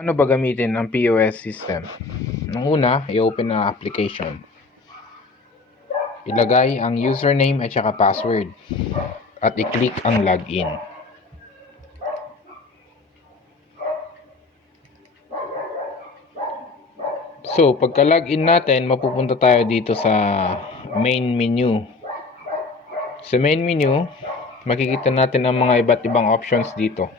Ano ba gamitin ang POS system? Nung una, i-open na application. Ilagay ang username at saka password. At i-click ang login. So, pagka login natin, mapupunta tayo dito sa main menu. Sa main menu, makikita natin ang mga iba't ibang options dito.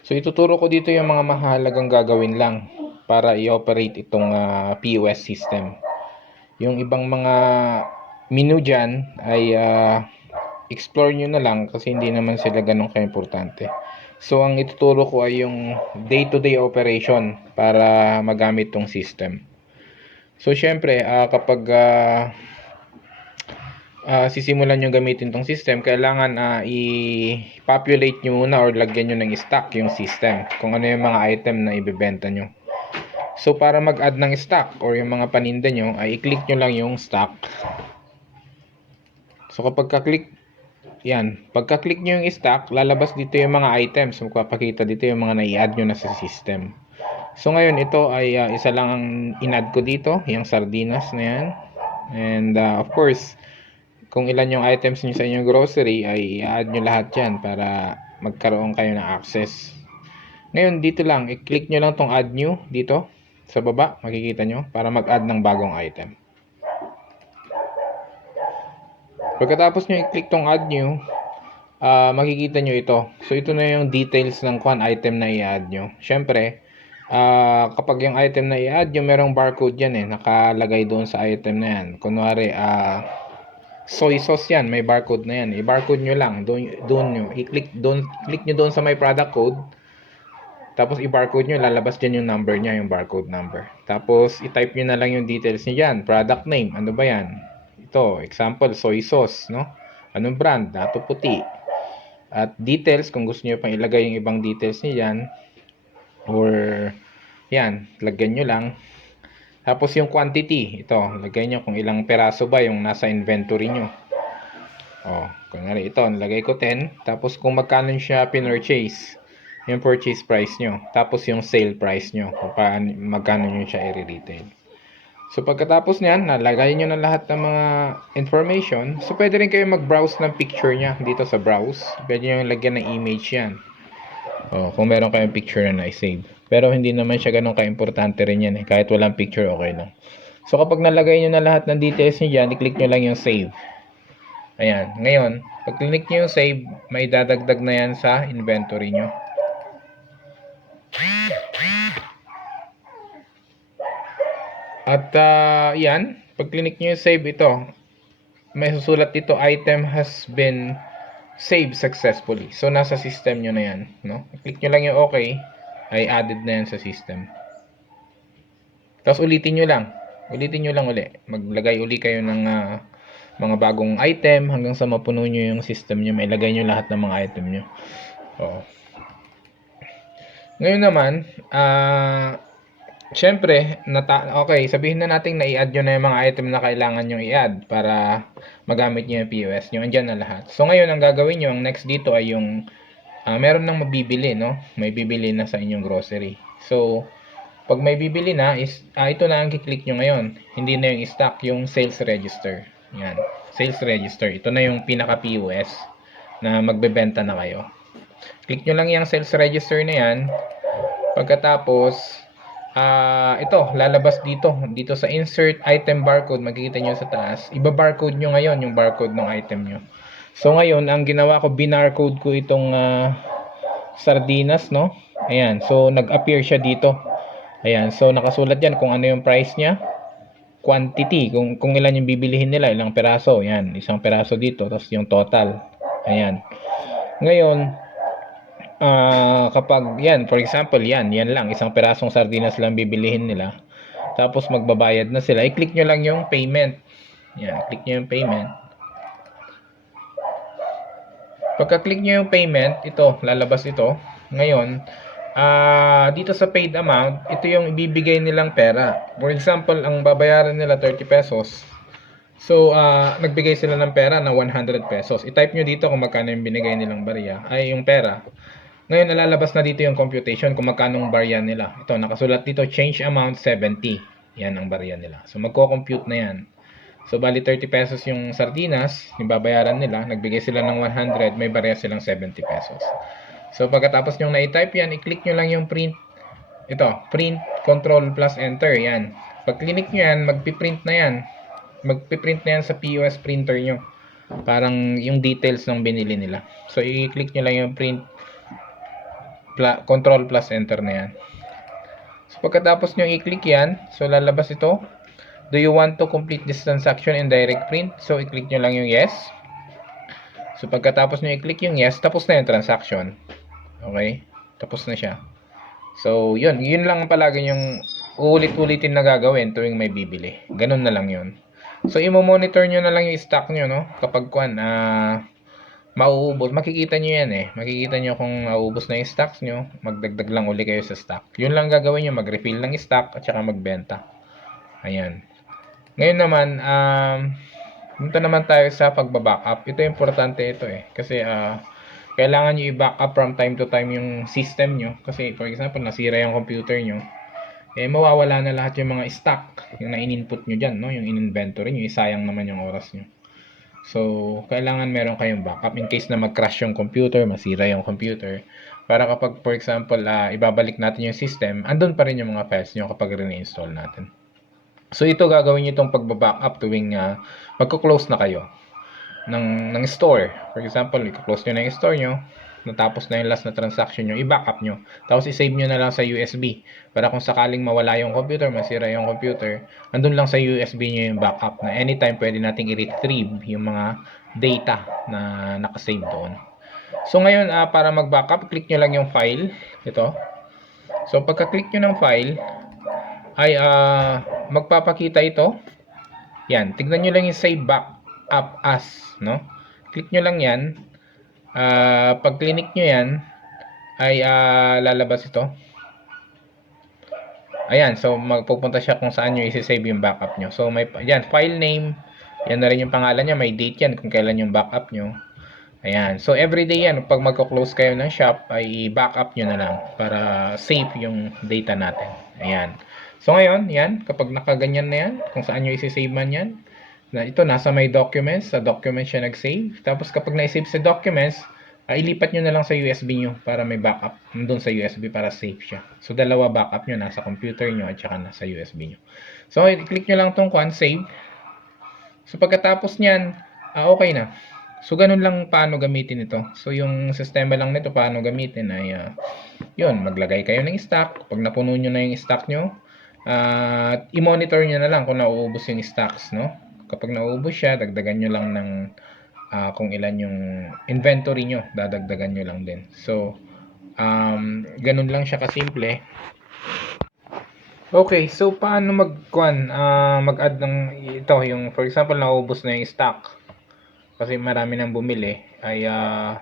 So, ituturo ko dito yung mga mahalagang gagawin lang para i-operate itong POS system. Yung ibang mga menu dyan ay explore nyo na lang kasi hindi naman sila ganun ka-importante. So, ang ituturo ko ay yung day-to-day operation para magamit tong system. So, syempre, kapag sisimulan nyo gamitin tong system, kailangan i-populate nyo muna or lagyan nyo ng stock yung system. Kung ano yung mga item na ibebenta nyo. So, para mag-add ng stock or yung mga paninda nyo, ay i-click nyo lang yung stock. So, kapag ka-click, pagka-click nyo yung stock, lalabas dito yung mga items. Magpapakita dito yung mga na-i-add nyo na sa system. So, ngayon, ito ay isa lang ang in-add ko dito, yung sardinas na yan. And, of course, kung ilan yung items nyo sa inyong grocery, ay i-add nyo lahat yan para magkaroon kayo ng access. Ngayon, dito lang, i-click nyo lang tong add new dito sa baba, makikita nyo, para mag-add ng bagong item. Pagkatapos nyo i-click tong add new, makikita nyo ito. So, ito na yung details ng item na i-add nyo. Syempre, kapag yung item na i-add nyo, merong barcode yan nakalagay doon sa item na yan. Kunwari, soy sauce yan, may barcode na yan. I-barcode nyo lang, doon nyo, i-click click nyo doon sa may product code. Tapos i-barcode nyo, lalabas dyan yung number niya, yung barcode number. Tapos i-type nyo na lang yung details niya dyan. Product name, ano ba yan? Ito, example, soy sauce, no? Anong brand? Dato puti. At details, kung gusto nyo pang ilagay yung ibang details niya dyan. Or, yan, lagyan nyo lang. Tapos yung quantity, ito, lagay nyo kung ilang peraso ba yung nasa inventory nyo. Kunwari ito, nilagay ko 10. Tapos kung magkano siya pinurchase, yung purchase price nyo. Tapos yung sale price nyo, kung magkano nyo siya i-retail. So pagkatapos niyan, nalagay nyo na lahat ng mga information. So pwede rin kayo mag-browse ng picture niya dito sa browse. Pwede nyo lagyan ng image yan. Kung meron kayong picture na na-save. Pero hindi naman siya ganun ka-importante rin yan Kahit walang picture, okay lang. So kapag nalagay nyo na lahat ng details nyo dyan, i-click nyo lang yung save. Ayan. Ngayon, pag click nyo yung save, may dadagdag na yan sa inventory nyo. At yan, pag click nyo yung save ito, may susulat dito, item has been saved successfully. So, nasa system nyo na yan. No? Click nyo lang yung okay, ay added na yan sa system. Tapos ulitin nyo lang. Ulitin nyo lang uli. Maglagay uli kayo ng mga bagong item hanggang sa mapuno nyo yung system nyo. Mailagay nyo lahat ng mga item nyo. Ngayon naman, syempre, okay, sabihin na natin na i-add nyo na yung mga item na kailangan nyo i-add para magamit nyo yung POS nyo. Andyan na lahat. So ngayon, ang gagawin nyo, ang next dito ay yung meron nang mabibili, no? May bibili na sa inyong grocery. So, pag may bibili na, ito na ang kiklik nyo ngayon. Hindi na yung stock, yung sales register. Yan. Sales register. Ito na yung pinaka-POS na magbebenta na kayo. Click nyo lang yung sales register na yan. Pagkatapos, ito, lalabas dito sa insert item barcode, makikita nyo sa taas. Iba-barcode nyo ngayon yung barcode ng item nyo. So ngayon, ang ginawa ko, binarcode ko itong sardinas, no? Ayan, so nag-appear siya dito. Ayan, so nakasulat yan kung ano yung price niya, quantity, kung ilan yung bibilihin nila, ilang peraso. Ayan, isang peraso dito, tapos yung total. Ayan. Ngayon, kapag yan, for example, yan lang, isang perasong sardinas lang bibilihin nila. Tapos magbabayad na sila. I-click nyo lang yung payment. Yan, click nyo yung payment. Pagka-click nyo yung payment, ito, lalabas ito. Ngayon, dito sa paid amount, ito yung ibibigay nilang pera. For example, ang babayaran nila 30 pesos. So, nagbigay sila ng pera na 100 pesos. I-type nyo dito kung magkano yung binigay nilang barya, ay yung pera. Ngayon, nalalabas na dito yung computation kung magkanong barya nila. Ito, nakasulat dito, change amount 70. Yan ang barya nila. So, magko-compute na yan. So, bali 30 pesos yung sardinas, yung babayaran nila. Nagbigay sila ng 100, may barya silang 70 pesos. So, pagkatapos nyo na-type yan, i-click nyo lang yung print. Ito, print, control plus enter. Yan. Pag click nyo yan, magpiprint na yan. Magpiprint na yan sa POS printer nyo. Parang yung details ng binili nila. So, i-click nyo lang yung print, control plus enter na yan. So, pagkatapos nyo i-click yan, so lalabas ito. Do you want to complete this transaction in direct print? So, i-click nyo lang yung yes. So, pagkatapos nyo i-click yung yes, tapos na yung transaction. Okay? Tapos na siya. So, yun lang palagi yung uulit-ulitin na gagawin tuwing may bibili. Ganun na lang yun. So, i-monitor nyo na lang yung stock nyo, no? Kapag mauubos, makikita nyo yan eh. Makikita nyo kung mauubos na yung stocks nyo, magdagdag lang uli kayo sa stock. Yun lang gagawin nyo, mag-refill ng stock at saka magbenta. Ayan. Ngayon naman, punta naman tayo sa pagba-backup. Ito importante ito eh. Kasi, kailangan nyo i-backup from time to time yung system nyo. Kasi, for example, nasira yung computer nyo. Mawawala na lahat yung mga stock, yung na-in-input nyo dyan, no? Yung in-inventory nyo, isayang naman yung oras nyo. So, kailangan meron kayong backup in case na mag-crash yung computer, masira yung computer. Para kapag, for example, ibabalik natin yung system, andun pa rin yung mga files nyo kapag re-install natin. So, ito gagawin nyo itong pagba-backup tuwing magko-close na kayo ng store. For example, i-close nyo na yung store nyo, natapos na yung last na transaction nyo, i-backup nyo. Tapos i-save nyo na lang sa USB. Para kung sakaling mawala yung computer, masira yung computer, andun lang sa USB nyo yung backup na anytime pwede nating i-retrieve yung mga data na nakasave doon. So ngayon, para mag-backup, click nyo lang yung file. Ito. So pagka-click nyo ng file, ay magpapakita ito. Yan. Tignan nyo lang yung save backup as. No? Click nyo lang yan. Pag click nyo yan, ay lalabas ito. Ayan, so magpupunta siya kung saan nyo isi-save yung backup nyo. So may yan, file name, yan na rin yung pangalan niya, may date yan kung kailan yung backup nyo. Ayan, so everyday yan, pag magko-close kayo ng shop, ay backup nyo na lang para safe yung data natin. Ayan. So ngayon, yan, kapag nakaganyan na yan, kung saan nyo isi-save man yan, na ito, nasa may documents, sa documents siya nag-save. Tapos kapag na-save sa documents, ilipat nyo na lang sa USB nyo para may backup doon sa USB para safe siya. So, dalawa backup nyo, nasa computer nyo at saka nasa USB nyo. So, i-click nyo lang itong save. So, pagkatapos nyan, okay na. So, ganun lang paano gamitin ito. So, yung sistema lang nito paano gamitin ay, yun, maglagay kayo ng stock. Pag napuno nyo na yung stock nyo, i-monitor nyo na lang kung nauubos yung stocks, no? Kapag nauubos siya, dagdagan nyo lang ng kung ilan yung inventory nyo, dadagdagan nyo lang din. So, ganun lang siya kasimple. Okay, so paano mag-add ng ito, yung for example, naubos na yung stock kasi marami nang bumili, ay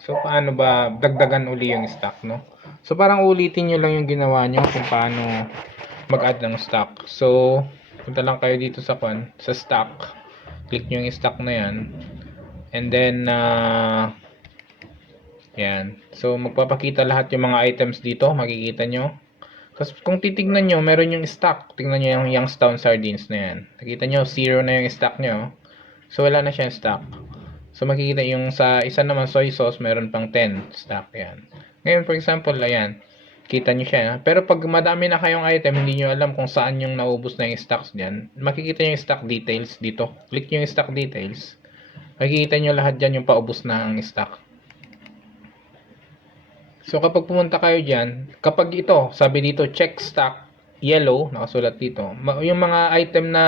so paano ba dagdagan uli yung stock, no? So, parang ulitin nyo lang yung ginawa nyo kung paano mag-add ng stock. So, punta lang kayo dito sa stock, click nyo yung stock na yan. And then, yan. So, magpapakita lahat yung mga items dito. Makikita nyo. Tapos, kung titignan nyo, meron yung stock. Tignan nyo yung Youngstown Sardines na yan. Nakita nyo, 0 na yung stock nyo. So, wala na siyang stock. So, makikita yung sa isa naman, soy sauce, meron pang 10 stock. Yan. Ngayon, for example, ayan. Kita nyo siya. Pero, pag madami na kayong item, hindi nyo alam kung saan yung naubos na yung stocks dyan. Makikita nyo yung stock details dito. Click nyo yung stock details. Makikita nyo lahat dyan yung paubos na ang stock. So, kapag pumunta kayo dyan, kapag ito, sabi dito, check stock, yellow, nakasulat dito. Yung mga item na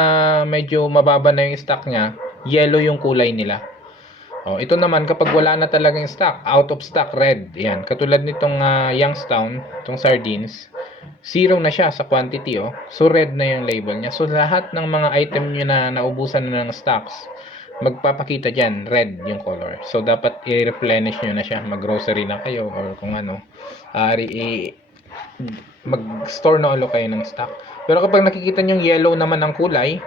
medyo mababa na yung stock niya, yellow yung kulay nila. Ito naman, kapag wala na talagang stock, out of stock, red. Yan, katulad nitong Youngstown, itong sardines, 0 na siya sa quantity. So, red na yung label niya. So, lahat ng mga item nyo na naubusan na ng stocks, magpapakita dyan, red yung color. So, dapat i-replenish nyo na siya. Mag-grocery na kayo or kung ano. Mag-store na ulo kayo ng stock. Pero kapag nakikita nyo yellow naman ang kulay,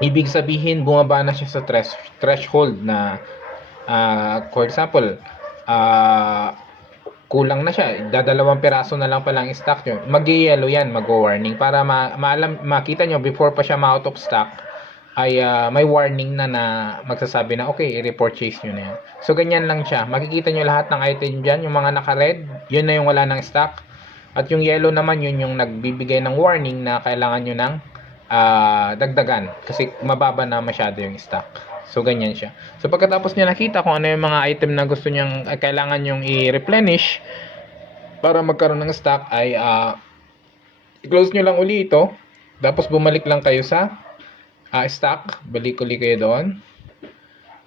ibig sabihin, bumaba na siya sa threshold na, for example, kulang na siya, dadalawang piraso na lang pala ang stock nyo, mag-yellow yan, mag-warning para makita nyo before pa siya ma-out of stock ay may warning na magsasabi na okay, i-repurchase nyo na yan. So ganyan lang siya, makikita nyo lahat ng item dyan, yung mga naka-red, yun na yung wala ng stock, at yung yellow naman yun yung nagbibigay ng warning na kailangan nyo ng dagdagan kasi mababa na masyado yung stock. So ganyan siya. So pagkatapos niya nakita kung ano yung mga item na gusto niyang kailangan yung i-replenish para magkaroon ng stock ay i-close nyo lang uli ito. Tapos bumalik lang kayo sa stock. Balik uli kayo doon.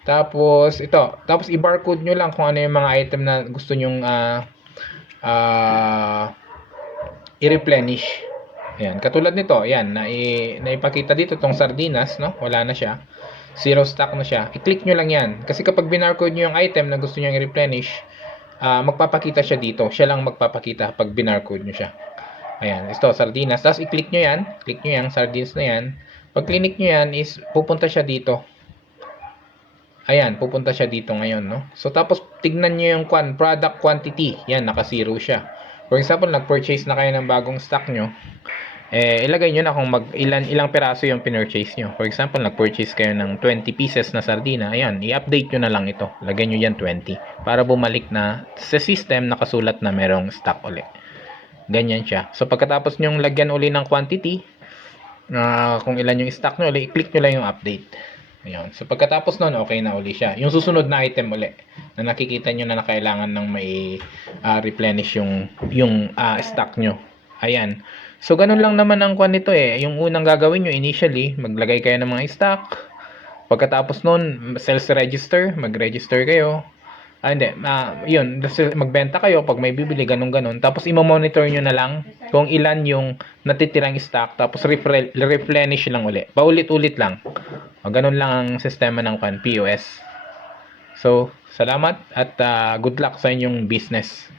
Tapos ito. Tapos i-barcode nyo lang kung ano yung mga item na gusto nyong i-replenish. Ayan, katulad nito, ayan, naipakita dito tong sardinas, no? Wala na siya. Zero stock na siya. I-click nyo lang yan. Kasi kapag binarcode nyo yung item na gusto nyo i-replenish, magpapakita siya dito. Siya lang magpapakita pag binarcode nyo siya. Ayan, ito, sardinas. Tapos i-click nyo yan. Click nyo yan, sardines na yan. Pag click nyo yan, is pupunta siya dito. Ayan, pupunta siya dito ngayon, no? So, tapos tignan nyo yung product quantity. Yan, naka-zero siya. For example, nag-purchase na kayo ng bagong stock nyo. Ilagay nyo na kung ilang piraso yung pinurchase nyo. For example, nag-purchase kayo ng 20 pieces na sardina. Ayan, i-update nyo na lang ito. Lagay nyo yan 20. Para bumalik na sa system, nakasulat na merong stock ulit. Ganyan siya. So, pagkatapos nyong lagyan uli ng quantity, kung ilan yung stock nyo uli, i-click nyo lang yung update. Ayan. So, pagkatapos nun, okay na uli siya. Yung susunod na item uli, na nakikita nyo na kailangan ng may replenish yung stock nyo. Ayan. So, ganun lang naman ang kwan nito eh. Yung unang gagawin nyo initially, maglagay kayo ng mga stock. Pagkatapos nun, sales register, mag-register kayo. Hindi, yun, magbenta kayo pag may bibili, ganun-ganun. Tapos, i-monitor nyo na lang kung ilan yung natitirang stock. Tapos, replenish lang uli. Paulit-ulit lang. Ganun lang ang sistema ng POS. So, salamat at good luck sa inyong business.